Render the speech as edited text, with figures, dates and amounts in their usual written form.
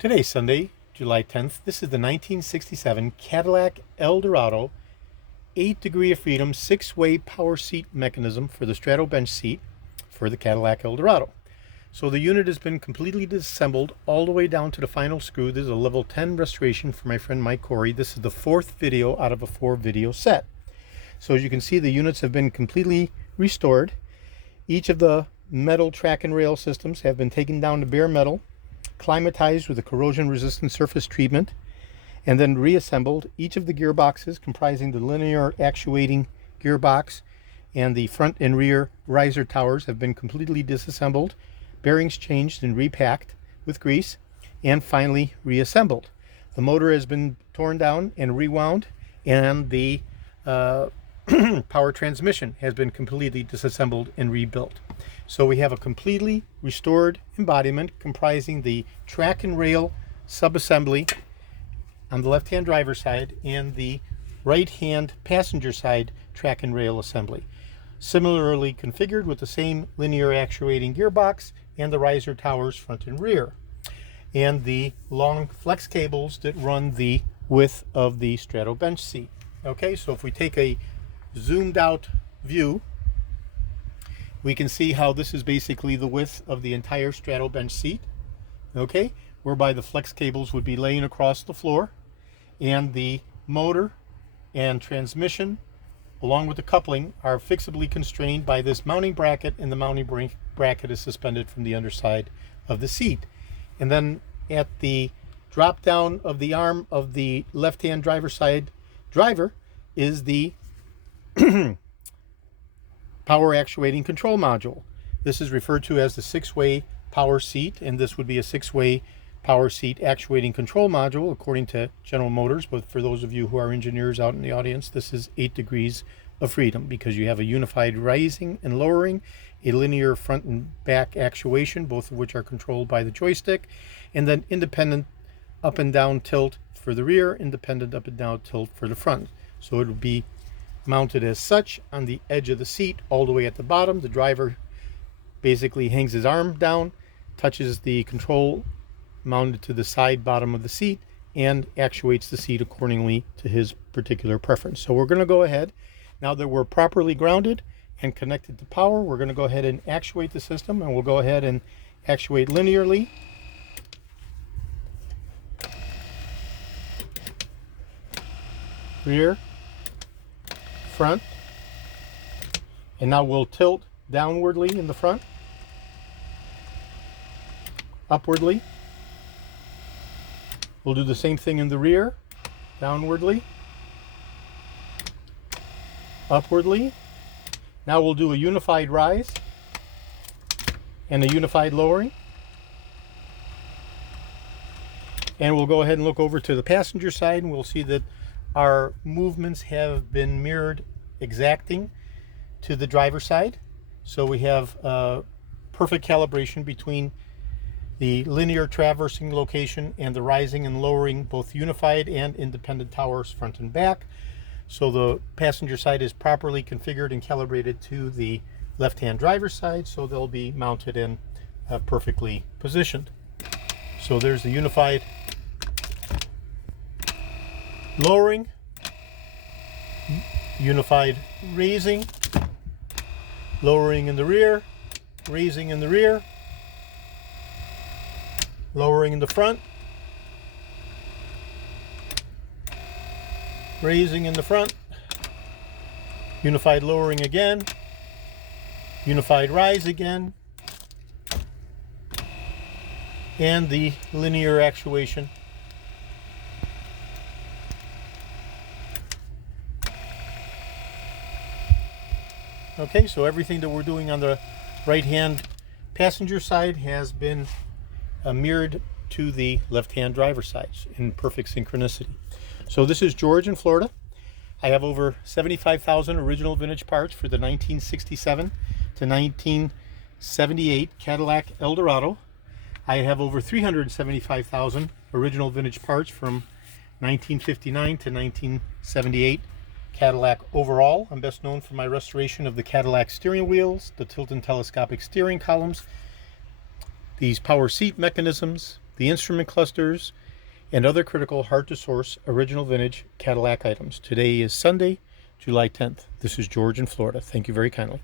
Today, Sunday, July 10th, this is the 1967 Cadillac Eldorado 8 degree of freedom 6-way power seat mechanism for the Strato-Bench seat for the Cadillac Eldorado. So the unit has been completely disassembled all the way down to the final screw. This is a level 10 restoration for my friend Mike Corey. This is the 4th video out of a 4-video set. So as you can see, the units have been completely restored. Each of the metal track and rail systems have been taken down to bare metal, climatized with a corrosion-resistant surface treatment, and then reassembled. Each of the gearboxes, comprising the linear actuating gearbox and the front and rear riser towers, have been completely disassembled, bearings changed and repacked with grease, and finally reassembled. The motor has been torn down and rewound, and the power transmission has been completely disassembled and rebuilt. So we have a completely restored embodiment comprising the track and rail subassembly on the left-hand driver's side and the right-hand passenger side track and rail assembly. Similarly configured with the same linear actuating gearbox and the riser towers front and rear, and the long flex cables that run the width of the Strato-Bench seat. Okay, so if we take a zoomed out view, we can see how this is basically the width of the entire Strato-Bench seat, okay, whereby the flex cables would be laying across the floor, and the motor and transmission along with the coupling are fixably constrained by this mounting bracket, and the mounting bracket is suspended from the underside of the seat. And then at the drop down of the arm of the left-hand driver's side driver is the power actuating control module. This is referred to as the 6-way power seat, and this would be a 6-way power seat actuating control module according to General Motors. But for those of you who are engineers out in the audience, this is 8 degrees of freedom, because you have a unified rising and lowering, a linear front and back actuation, both of which are controlled by the joystick, and then independent up and down tilt for the rear, independent up and down tilt for the front. So it would be mounted as such on the edge of the seat all the way at the bottom. The driver basically hangs his arm down, touches the control mounted to the side bottom of the seat, and actuates the seat accordingly to his particular preference. So we're going to go ahead, now that we're properly grounded and connected to power, we're going to go ahead and actuate the system, and we'll go ahead and actuate linearly. Rear, front, and now we'll tilt downwardly in the front, upwardly. We'll do the same thing in the rear, downwardly, upwardly. Now we'll do a unified rise and a unified lowering. And we'll go ahead and look over to the passenger side, and we'll see that our movements have been mirrored exacting to the driver's side. So we have perfect calibration between the linear traversing location and the rising and lowering, both unified and independent towers front and back. So the passenger side is properly configured and calibrated to the left-hand driver's side, so they'll be mounted and perfectly positioned. So there's the unified lowering, unified raising, lowering in the rear, raising in the rear, lowering in the front, raising in the front, unified lowering again, unified rise again, and the linear actuation. Okay, so everything that we're doing on the right-hand passenger side has been mirrored to the left-hand driver's side in perfect synchronicity. So this is George in Florida. I have over 75,000 original vintage parts for the 1967 to 1978 Cadillac Eldorado. I have over 375,000 original vintage parts from 1959 to 1978 Cadillac overall. I'm best known for my restoration of the Cadillac steering wheels, the tilt and telescopic steering columns, these power seat mechanisms, the instrument clusters, and other critical hard-to-source original vintage Cadillac items. Today is Sunday, July 10th. This is George in Florida. Thank you very kindly.